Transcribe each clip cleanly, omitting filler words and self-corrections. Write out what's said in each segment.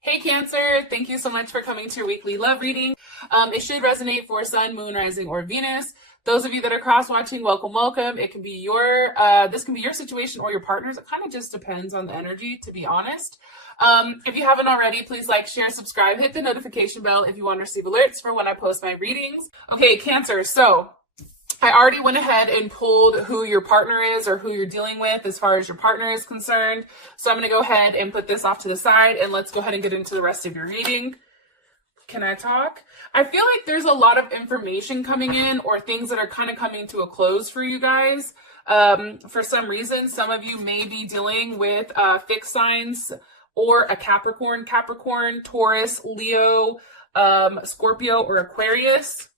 Hey Cancer, thank you so much for coming to your weekly love reading. It should resonate for Sun, Moon, Rising, or Venus. Those of you that are cross-watching, welcome, welcome. It can be this can be your situation or your partner's. It kind of just depends on the energy, to be honest. If you haven't already, please like, share, subscribe, hit the notification bell if you want to receive alerts for when I post my readings. Okay, Cancer, so I already went ahead and pulled who your partner is or who you're dealing with as far as your partner is concerned. So I'm going to go ahead and put this off to the side and let's go ahead and get into the rest of your reading. Can I talk? I feel like there's a lot of information coming in or things that are kind of coming to a close for you guys. For some reason, some of you may be dealing with fixed signs or a Capricorn, Taurus, Leo, Scorpio, or Aquarius.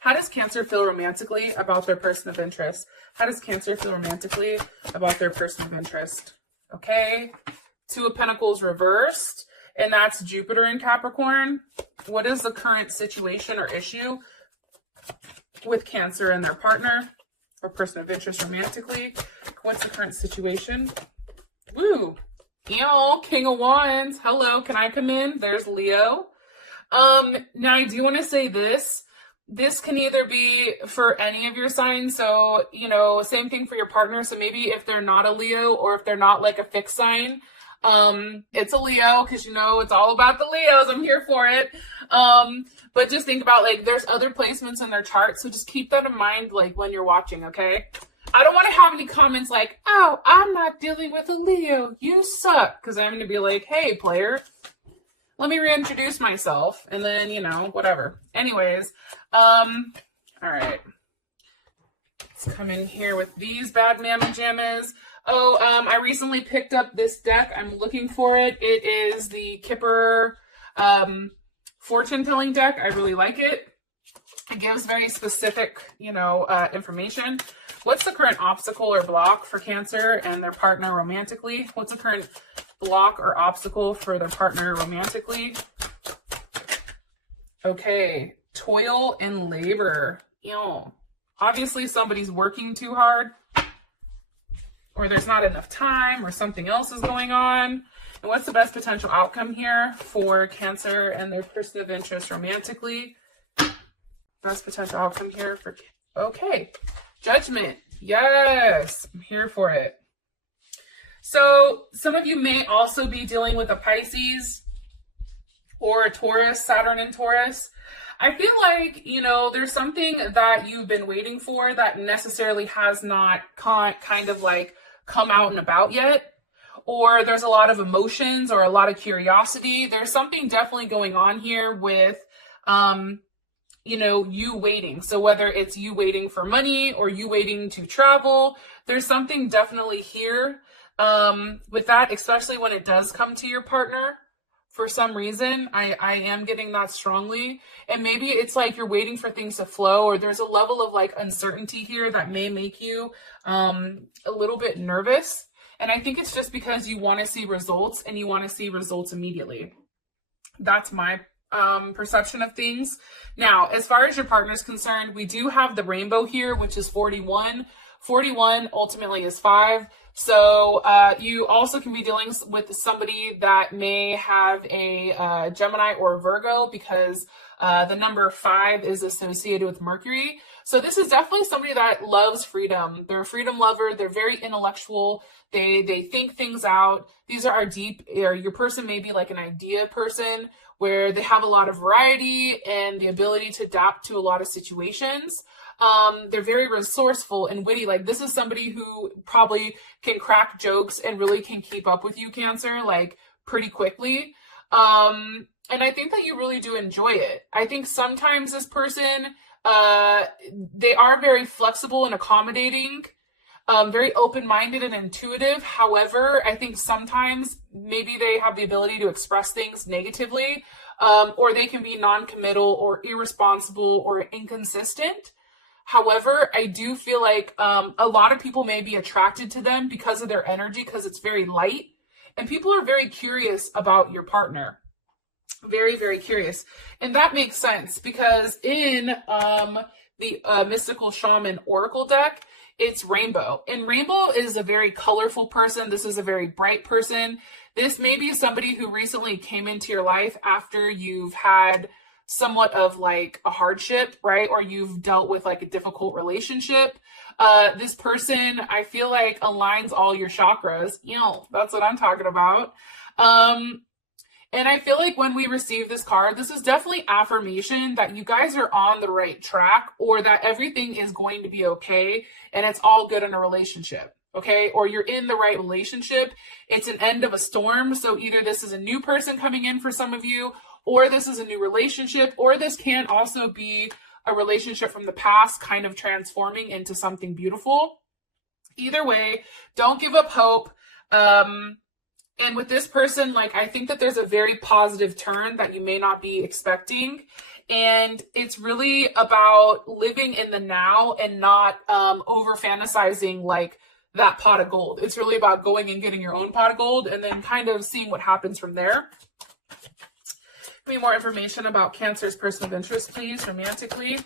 How does Cancer feel romantically about their person of interest? How does Cancer feel romantically about their person of interest? Okay. Two of Pentacles reversed, and that's Jupiter in Capricorn. What is the current situation or issue with Cancer and their partner or person of interest romantically? What's the current situation? Woo. Ew, King of Wands. Hello, can I come in? There's Leo. Now I do want to say this. This can either be for any of your signs. So, same thing for your partner. So maybe if they're not a Leo or if they're not like a fixed sign, it's a Leo because, it's all about the Leos. I'm here for it. But just think about there's other placements in their chart. So just keep that in mind, when you're watching. Okay. I don't want to have any comments like, oh, I'm not dealing with a Leo. You suck. Cause I'm going to be like, hey player, let me reintroduce myself. And then, whatever. Anyways, all right. Let's come in here with these bad mamma jammas. Oh, I recently picked up this deck. I'm looking for it. It is the Kipper fortune telling deck. I really like it. It gives very specific, information. What's the current obstacle or block for Cancer and their partner romantically? What's the current block or obstacle for their partner romantically? Okay. Toil and labor. Obviously somebody's working too hard, or there's not enough time, or something else is going on. And what's the best potential outcome here for Cancer and their person of interest romantically? Best potential outcome here for, okay, Judgment. Yes, I'm here for it. So some of you may also be dealing with a Pisces or a Taurus, Saturn and Taurus. I feel like, there's something that you've been waiting for that necessarily has not come out and about yet. Or there's a lot of emotions or a lot of curiosity. There's something definitely going on here with, you waiting. So whether it's you waiting for money or you waiting to travel, there's something definitely here with that, especially when it does come to your partner. For some reason, I am getting that strongly. And maybe it's like you're waiting for things to flow, or there's a level of uncertainty here that may make you a little bit nervous. And I think it's just because you want to see results and you want to see results immediately. That's my perception of things. Now, as far as your partner is concerned, we do have the rainbow here, which is 41. 41 ultimately is 5. So you also can be dealing with somebody that may have a Gemini or a Virgo, because the number 5 is associated with Mercury. So this is definitely somebody that loves freedom. They're a freedom lover. They're very intellectual. They think things out. These are your person may be like an idea person where they have a lot of variety and the ability to adapt to a lot of situations. They're very resourceful and witty. This is somebody who probably can crack jokes and really can keep up with you, Cancer, pretty quickly. And I think that you really do enjoy it. I think sometimes this person, they are very flexible and accommodating, very open-minded and intuitive. However, I think sometimes maybe they have the ability to express things negatively, or they can be non-committal or irresponsible or inconsistent. However, I do feel like a lot of people may be attracted to them because of their energy, because it's very light. And people are very curious about your partner. Very, very curious. And that makes sense because in the Mystical Shaman Oracle deck, it's Rainbow. And Rainbow is a very colorful person. This is a very bright person. This may be somebody who recently came into your life after you've had somewhat of like a hardship, right? Or you've dealt with like a difficult relationship. This person, I feel like, aligns all your chakras. You know, that's what I'm talking about. And I feel like when we receive this card, this is definitely affirmation that you guys are on the right track, or that everything is going to be okay and it's all good in a relationship, okay? Or you're in the right relationship. It's an end of a storm. So either this is a new person coming in for some of you, or this is a new relationship, or this can also be a relationship from the past kind of transforming into something beautiful. Either way, don't give up hope. And with this person, like, I think that there's a very positive turn that you may not be expecting. And it's really about living in the now and not over fantasizing like that pot of gold. It's really about going and getting your own pot of gold and then kind of seeing what happens from there. Give me more information about Cancer's person of interest, please, romantically.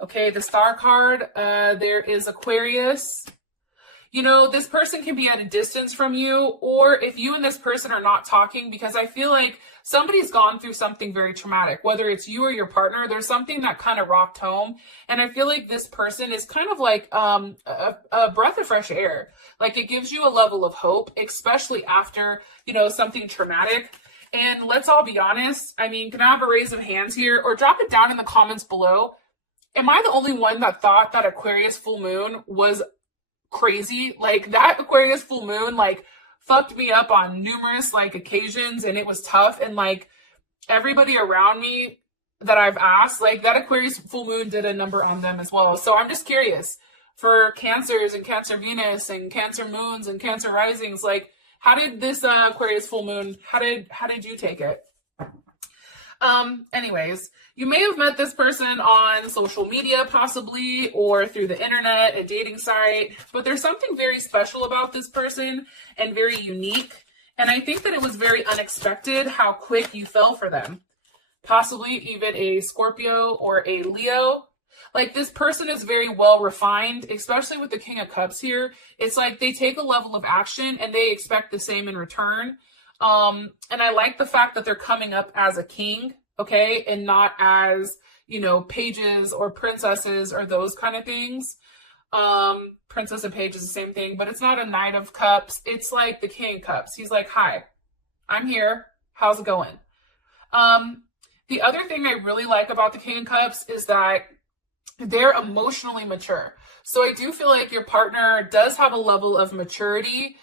Okay, the Star card, there is Aquarius. You know, this person can be at a distance from you, or if you and this person are not talking, because I feel like somebody's gone through something very traumatic, whether it's you or your partner, there's something that kind of rocked home. And I feel like this person is kind of like a breath of fresh air. Like, it gives you a level of hope, especially after, you know, something traumatic. And let's all be honest. I mean, can I have a raise of hands here, or drop it down in the comments below? Am I the only one that thought that Aquarius full moon was crazy? Like, that Aquarius full moon like fucked me up on numerous like occasions, and it was tough. And like, everybody around me that I've asked, like, that Aquarius full moon did a number on them as well. So I'm just curious, for Cancers and Cancer Venus and Cancer moons and Cancer risings, like, how did this Aquarius full moon, how did you take it? Anyways, you may have met this person on social media, possibly, or through the internet, a dating site, but there's something very special about this person and very unique. And I think that it was very unexpected how quick you fell for them. Possibly even a Scorpio or a Leo. Like, this person is very well refined, especially with the King of Cups here. It's like they take a level of action and they expect the same in return. And I like the fact that they're coming up as a king, okay, and not as, you know, pages or princesses or those kind of things. Princess and page is the same thing, but it's not a Knight of Cups. It's like the King of Cups. He's like, hi, I'm here. How's it going? The other thing I really like about the King of Cups is that they're emotionally mature. So I do feel like your partner does have a level of maturity,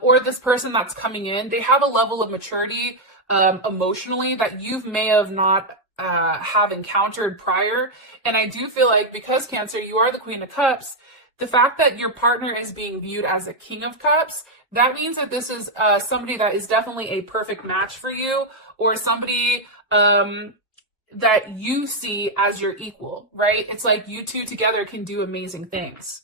or this person that's coming in, they have a level of maturity emotionally that you may have not have encountered prior. And I do feel like, because Cancer, you are the Queen of Cups, the fact that your partner is being viewed as a King of Cups, that means that this is somebody that is definitely a perfect match for you, or somebody that you see as your equal, right? It's like you two together can do amazing things.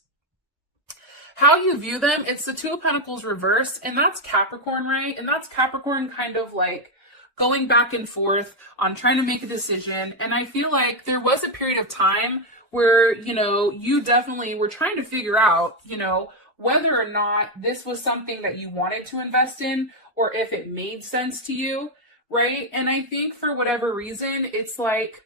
How you view them, it's the Two of Pentacles reverse, and that's Capricorn, right? And that's Capricorn kind of like going back and forth on trying to make a decision. And I feel like there was a period of time where, you know, you definitely were trying to figure out, you know, whether or not this was something that you wanted to invest in, or if it made sense to you, right? And I think for whatever reason, it's like,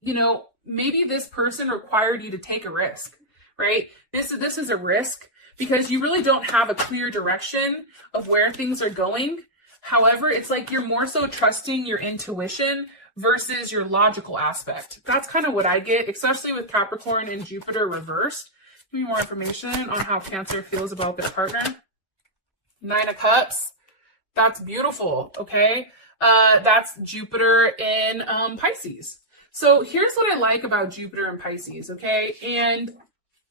you know, maybe this person required you to take a risk, right? This is a risk because you really don't have a clear direction of where things are going. However, it's like you're more so trusting your intuition versus your logical aspect. That's kind of what I get, especially with Capricorn and Jupiter reversed. Give me more information on how Cancer feels about their partner. Nine of Cups. That's beautiful, okay? That's Jupiter in Pisces. So here's what I like about Jupiter and Pisces, okay? And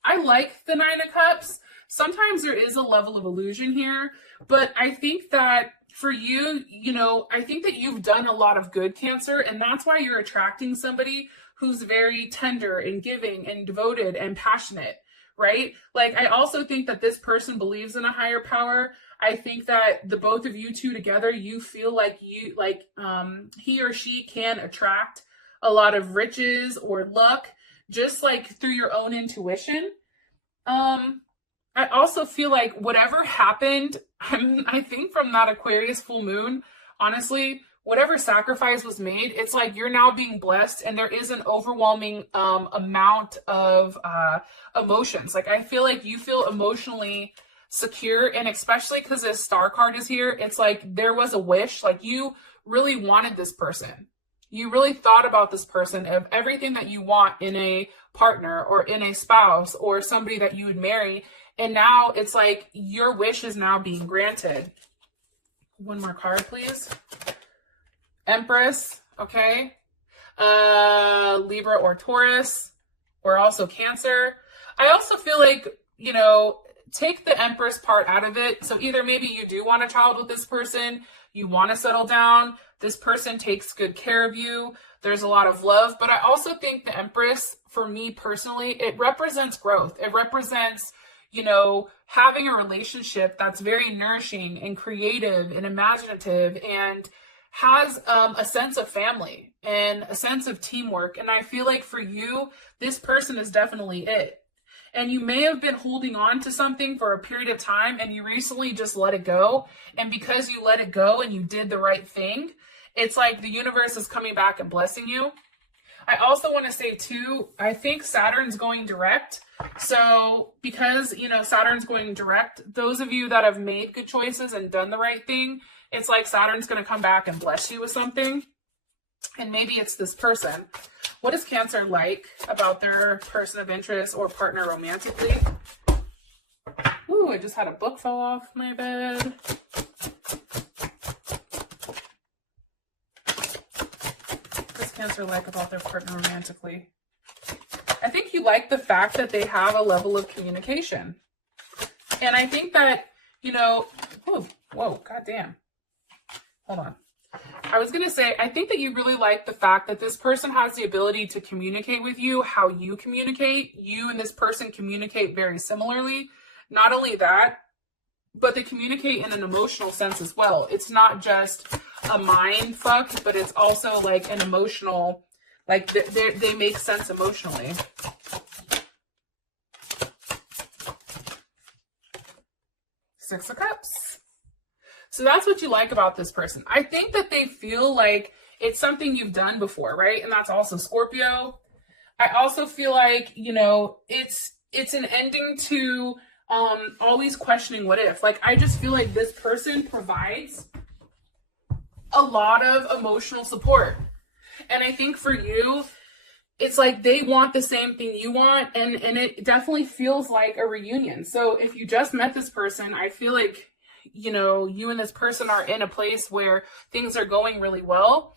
I like the Nine of Cups. Sometimes there is a level of illusion here, but I think that for you, you know, I think that you've done a lot of good, Cancer, and that's why you're attracting somebody who's very tender and giving and devoted and passionate, right? Like, I also think that this person believes in a higher power. I think that the both of you two together, you feel like he or she can attract a lot of riches or luck, just like through your own intuition. I also feel like whatever happened, I think from that Aquarius full moon, honestly, whatever sacrifice was made, it's like you're now being blessed, and there is an overwhelming amount of emotions. Like I feel like you feel emotionally secure, and especially because this star card is here, it's like there was a wish, like you really wanted this person. You really thought about this person, of everything that you want in a partner or in a spouse or somebody that you would marry. And now it's like your wish is now being granted. One more card, please. Empress, okay. Libra or Taurus, or also Cancer. I also feel like, you know, take the Empress part out of it. So either maybe you do want a child with this person, you want to settle down, this person takes good care of you, there's a lot of love. But I also think the Empress, for me personally, it represents growth. It represents, you know, having a relationship that's very nourishing and creative and imaginative, and has a sense of family and a sense of teamwork. And I feel like for you, this person is definitely it. And you may have been holding on to something for a period of time, and you recently just let it go. And because you let it go and you did the right thing, it's like the universe is coming back and blessing you. I also want to say too, I think Saturn's going direct. So because, you know, Saturn's going direct, those of you that have made good choices and done the right thing, it's like Saturn's going to come back and bless you with something. And maybe it's this person. What is Cancer like about their person of interest or partner romantically? Ooh, I just had a book fall off my bed. What's Cancer like about their partner romantically? I think you like the fact that they have a level of communication. And I think that, you know, whoa, goddamn. Hold on. I was going to say, I think that you really like the fact that this person has the ability to communicate with you how you communicate. You and this person communicate very similarly. Not only that, but they communicate in an emotional sense as well. It's not just a mind fuck, but it's also like an emotional, like they make sense emotionally. Six of Cups. So that's what you like about this person. I think that they feel like it's something you've done before, right? And that's also Scorpio. I also feel like, you know, it's an ending to always questioning what if. Like, I just feel like this person provides a lot of emotional support. And I think for you, it's like they want the same thing you want, and it definitely feels like a reunion. So if you just met this person, I feel like, you know, you and this person are in a place where things are going really well.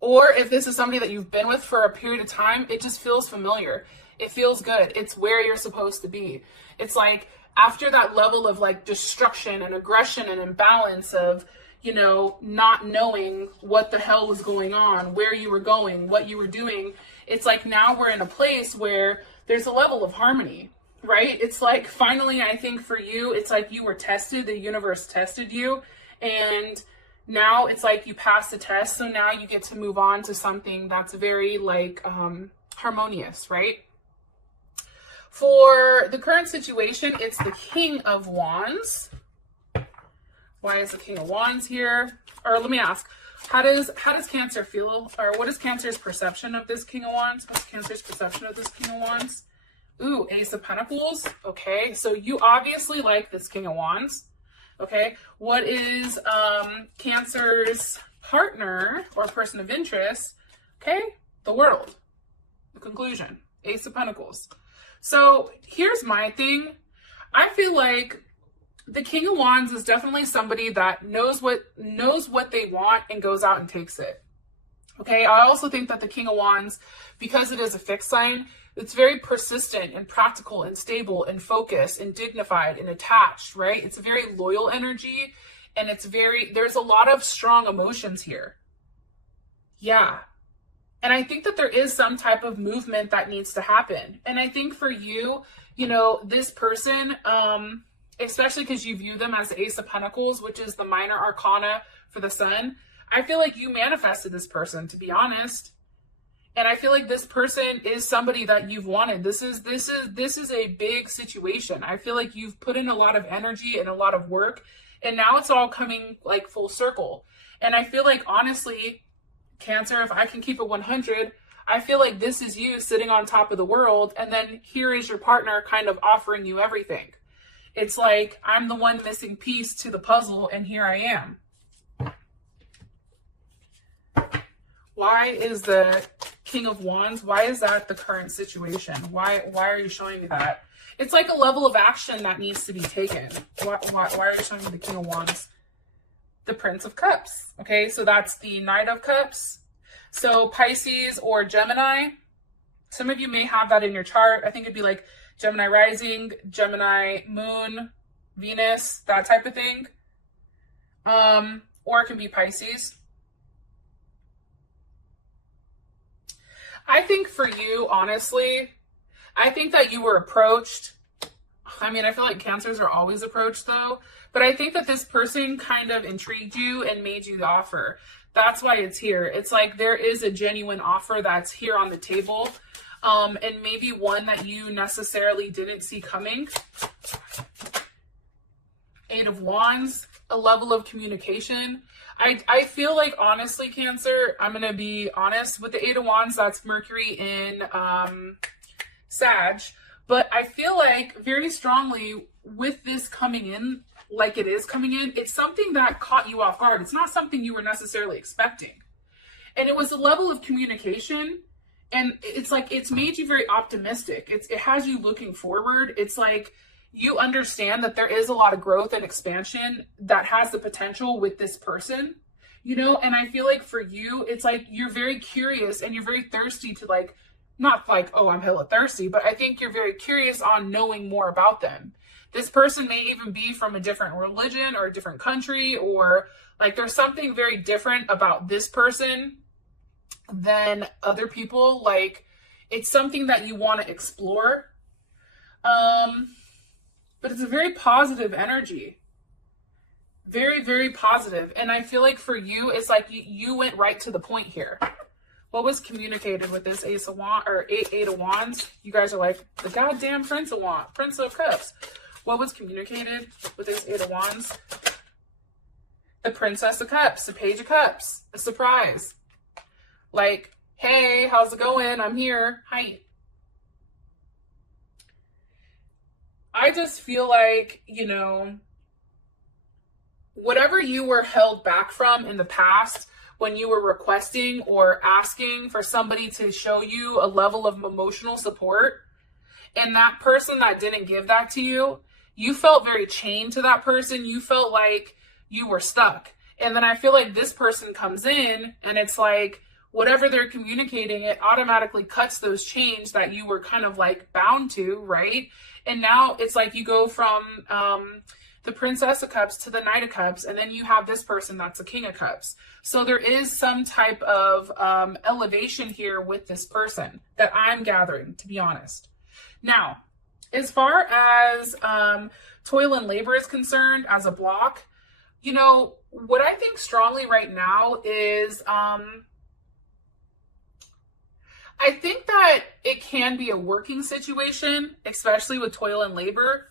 Or if this is somebody that you've been with for a period of time, it just feels familiar. It feels good. It's where you're supposed to be. It's like after that level of like destruction and aggression and imbalance of, you know, not knowing what the hell was going on, where you were going, what you were doing, it's like now we're in a place where there's a level of harmony. Right? It's like finally, I think for you, it's like you were tested, the universe tested you, and now it's like you passed the test. So now you get to move on to something that's very like harmonious, right? For the current situation, it's the King of Wands. Why is the King of Wands here? Or let me ask, how does Cancer feel, or what is Cancer's perception of this King of Wands? What's Cancer's perception of this King of Wands? Ooh, Ace of Pentacles. Okay, so you obviously like this King of Wands. Okay, what is Cancer's partner or person of interest? Okay, the World. The conclusion. Ace of Pentacles. So here's my thing. I feel like the King of Wands is definitely somebody that knows what they want and goes out and takes it. Okay, I also think that the King of Wands, because it is a fixed sign, it's very persistent and practical and stable and focused and dignified and attached, right? It's a very loyal energy, and there's a lot of strong emotions here. Yeah. And I think that there is some type of movement that needs to happen. And I think for you, you know, this person, especially because you view them as the Ace of Pentacles, which is the minor arcana for the sun, I feel like you manifested this person, to be honest. And I feel like this person is somebody that you've wanted. This is a big situation. I feel like you've put in a lot of energy and a lot of work, and now it's all coming like full circle. And I feel like, honestly, Cancer, if I can keep it 100, I feel like this is you sitting on top of the world, and then here is your partner kind of offering you everything. It's like, I'm the one missing piece to the puzzle, and here I am. Why is the King of Wands, why is that the current situation? Why are you showing me that? It's like a level of action that needs to be taken. Why are you showing me the King of Wands? The Prince of Cups. Okay, so that's the Knight of Cups. So Pisces or Gemini, some of you may have that in your chart. I think it'd be like Gemini rising, Gemini moon, Venus, that type of thing. Or it can be Pisces. I think for you, honestly, I think that you were approached. I mean, I feel like Cancers are always approached though, but I think that this person kind of intrigued you and made you the offer. That's why it's here. It's like there is a genuine offer that's here on the table, and maybe one that you necessarily didn't see coming. 8 of Wands, a level of communication. I feel like, honestly, Cancer, I'm going to be honest, with the 8 of Wands, that's Mercury in Sag. But I feel like very strongly with this coming in, like it is coming in, it's something that caught you off guard. It's not something you were necessarily expecting. And it was a level of communication. And it's like, it's made you very optimistic. It has you looking forward. It's like, you understand that there is a lot of growth and expansion that has the potential with this person, you know? And I feel like for you, it's like, you're very curious and you're very thirsty to like, not like, oh, I'm hella thirsty, but I think you're very curious on knowing more about them. This person may even be from a different religion or a different country, or like there's something very different about this person than other people. Like it's something that you want to explore. But it's a very positive energy. Very, very positive. And I feel like for you, it's like you went right to the point here. What was communicated with this Eight of Wands? You guys are like, the goddamn Prince of Cups. What was communicated with this 8 of Wands? The Princess of Cups, the Page of Cups, a surprise. Like, hey, how's it going? I'm here. Hi. I just feel like, you know, whatever you were held back from in the past when you were requesting or asking for somebody to show you a level of emotional support, and that person that didn't give that to you, you felt very chained to that person. You felt like you were stuck. And then I feel like this person comes in and it's like, whatever they're communicating, it automatically cuts those chains that you were kind of like bound to, right? And now it's like you go from the Princess of Cups to the Knight of Cups, and then you have this person that's a King of Cups. So there is some type of elevation here with this person that I'm gathering, to be honest. Now, as far as toil and labor is concerned as a block, you know, what I think strongly right now is I think that it can be a working situation, especially with toil and labor.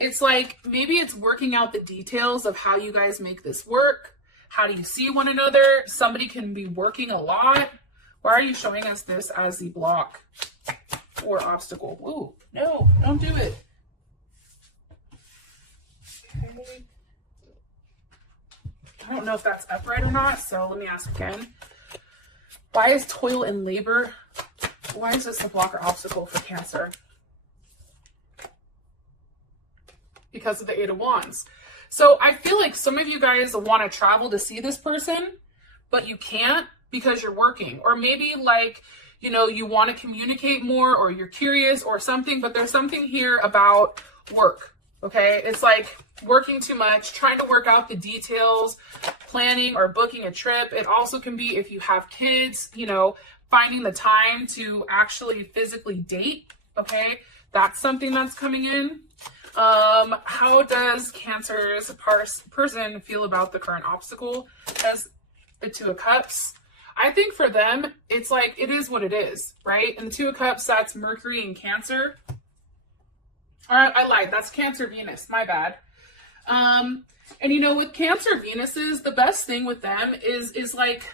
It's like, maybe it's working out the details of how you guys make this work. How do you see one another? Somebody can be working a lot. Why are you showing us this as the block or obstacle? Ooh, no, don't do it. Okay. I don't know if that's upright or not, so let me ask again. Why is toil and labor? Why is this a block or obstacle for Cancer? Because of the 8 of Wands. So I feel like some of you guys want to travel to see this person, but you can't because you're working. Or maybe like, you know, you want to communicate more, or you're curious or something, but there's something here about work. Okay. It's like working too much, trying to work out the details, planning or booking a trip. It also can be, if you have kids, you know, finding the time to actually physically date. Okay. That's something that's coming in. How does Cancer's person feel about the current obstacle? As the 2 of Cups, I think for them, it's like, it is what it is, right? And the Two of Cups, that's Mercury and Cancer. All right, I lied. That's Cancer Venus. My bad. And you know, with Cancer Venuses, the best thing with them is like,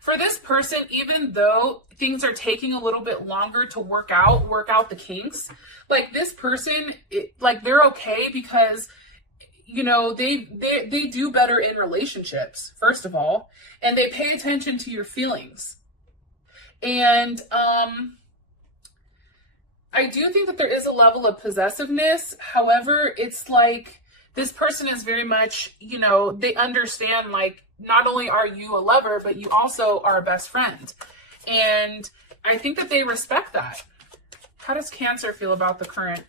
for this person, even though things are taking a little bit longer to work out the kinks, like this person, like they're okay because, you know, they do better in relationships, first of all, and they pay attention to your feelings. And I do think that there is a level of possessiveness. However, it's like this person is very much, you know, they understand, like, not only are you a lover, but you also are a best friend. And I think that they respect that. How does Cancer feel about the current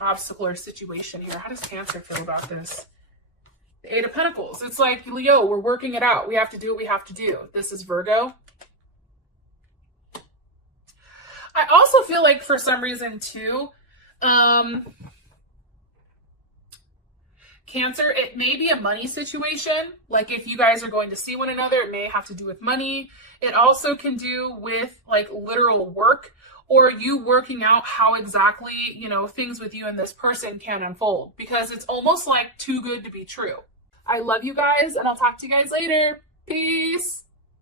obstacle or situation here? How does Cancer feel about this? The Eight of Pentacles. It's like, Leo, we're working it out. We have to do what we have to do. This is Virgo. I also feel like for some reason too, Cancer, it may be a money situation. Like if you guys are going to see one another, it may have to do with money. It also can do with like literal work, or you working out how exactly, you know, things with you and this person can unfold, because it's almost like too good to be true. I love you guys, and I'll talk to you guys later. Peace.